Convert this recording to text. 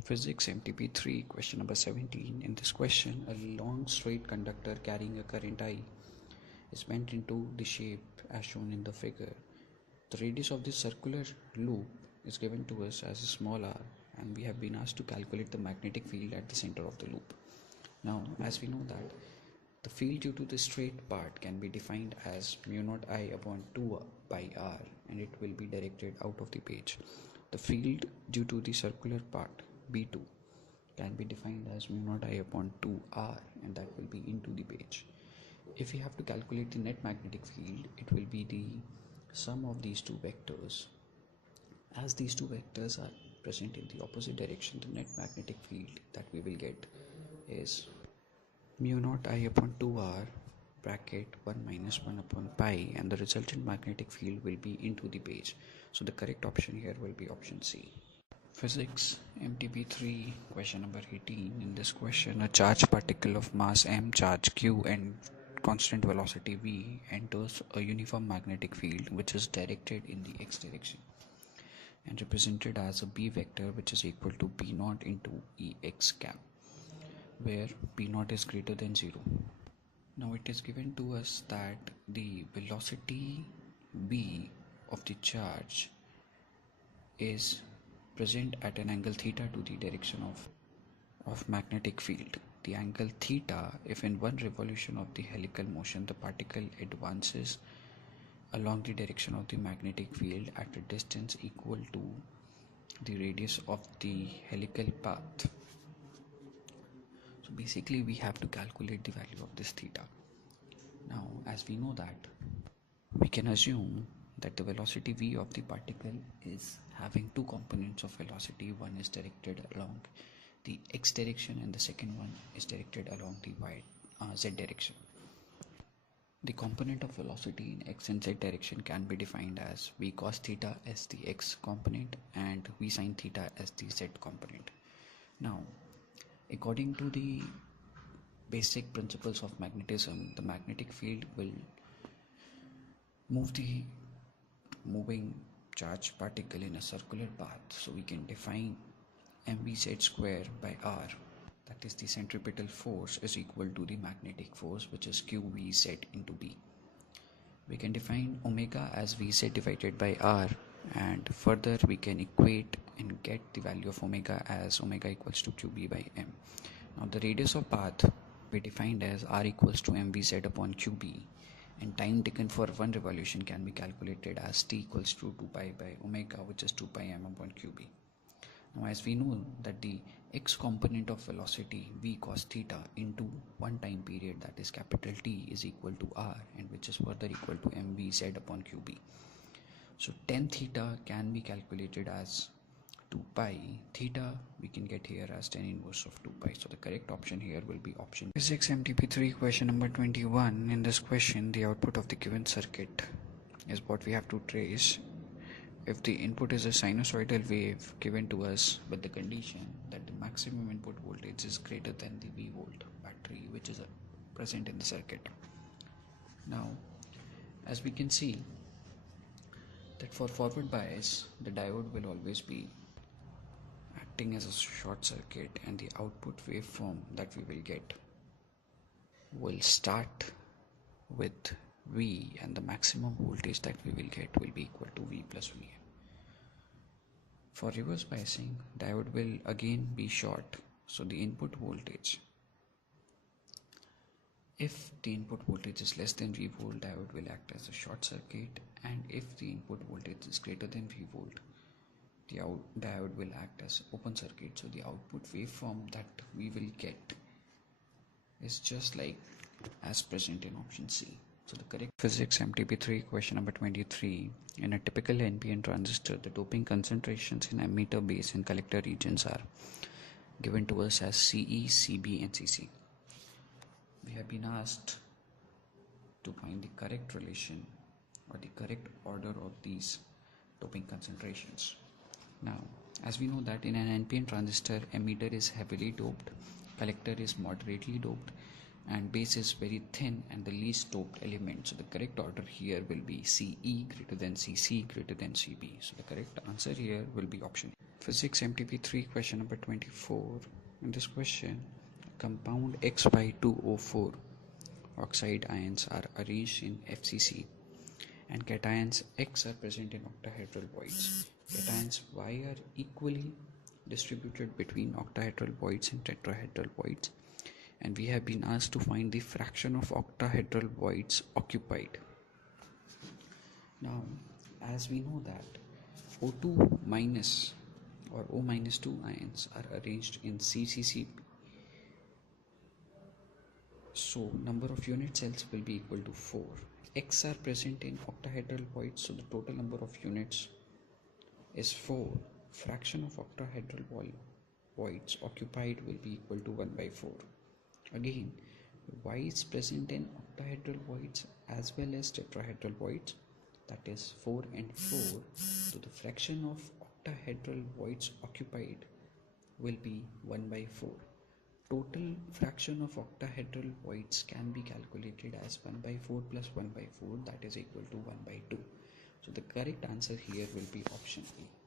Physics MTP3 question number 17. In this question, a long straight conductor carrying a current I is bent into the shape as shown in the figure. The radius of this circular loop is given to us as a small r, and we have been asked to calculate the magnetic field at the center of the loop. Now, as we know that the field due to the straight part can be defined as mu naught I upon 2 pi r, and it will be directed out of the page. The field due to the circular part B2 can be defined as mu naught I upon 2r, and that will be into the page. If we have to calculate the net magnetic field, it will be the sum of these two vectors. As these two vectors are present in the opposite direction, the net magnetic field that we will get is mu naught I upon 2r bracket 1 minus 1 upon pi, and the resultant magnetic field will be into the page. So the correct option here will be option C. Physics MTP3 question number 18. In this question, a charged particle of mass m, charge q and constant velocity v enters a uniform magnetic field which is directed in the x direction and represented as a b vector which is equal to b naught into ex cap, where b naught is greater than 0. Now it is given to us that the velocity v of the charge is present at an angle theta to the direction of magnetic field. The angle theta, if in one revolution of the helical motion the particle advances along the direction of the magnetic field at a distance equal to the radius of the helical path. So basically we have to calculate the value of this theta. Now, as we know that, we can assume that the velocity v of the particle is having two components of velocity. One is directed along the x direction and the second one is directed along the z direction. The component of velocity in x and z direction can be defined as v cos theta as the x component and v sin theta as the z component. Now, according to the basic principles of magnetism, the magnetic field will move the moving charged particle in a circular path. So we can define mvz square by r, that is the centripetal force, is equal to the magnetic force, which is qvz into b. We can define omega as vz divided by r, and further we can equate and get the value of omega as omega equals to qb by m. Now the radius of path we defined as r equals to mvz upon qb, and time taken for one revolution can be calculated as t equals to 2 pi by omega, which is 2 pi m upon qb. Now, as we know that the x component of velocity v cos theta into one time period, that is capital T, is equal to r, and which is further equal to mvz upon qb. So tan theta can be calculated as 2 pi. Theta we can get here as tan inverse of 2 pi. So the correct option here will be option Physics MTP3 question number 21. In this question, the output of the given circuit is what we have to trace. If the input is a sinusoidal wave given to us with the condition that the maximum input voltage is greater than the V volt battery which is present in the circuit. Now, as we can see that for forward bias, the diode will always be acting as a short circuit, and the output waveform that we will get will start with V, and the maximum voltage that we will get will be equal to V plus Vm. For reverse biasing, diode will again be short, so the input voltage, if the input voltage is less than V volt, diode will act as a short circuit, and if the input voltage is greater than V volt, the diode will act as open circuit. So the output waveform that we will get is just like as present in option C. So the correct Physics MTP3 question number 23. In a typical NPN transistor, the doping concentrations in emitter, base and collector regions are given to us as CE, CB and CC. We have been asked to find the correct relation or the correct order of these doping concentrations. Now, as we know that in an NPN transistor, emitter is heavily doped, collector is moderately doped, and base is very thin and the least doped element. So the correct order here will be CE greater than CC greater than CB. So the correct answer here will be option A. Physics MTP3 question number 24. In this question, compound XY2O4 oxide ions are arranged in FCC and cations X are present in octahedral voids. Cations Y are equally distributed between octahedral voids and tetrahedral voids, and we have been asked to find the fraction of octahedral voids occupied. Now, as we know that O2 minus or O minus 2 ions are arranged in CCCP, so number of unit cells will be equal to 4. X are present in octahedral voids, so the total number of units is 4. Fraction of octahedral voids occupied will be equal to 1 by 4. Again, Y is present in octahedral voids as well as tetrahedral voids, that is 4 and 4. So the fraction of octahedral voids occupied will be 1 by 4. Total fraction of octahedral voids can be calculated as 1 by 4 plus 1 by 4, that is equal to 1 by 2. So the correct answer here will be option A.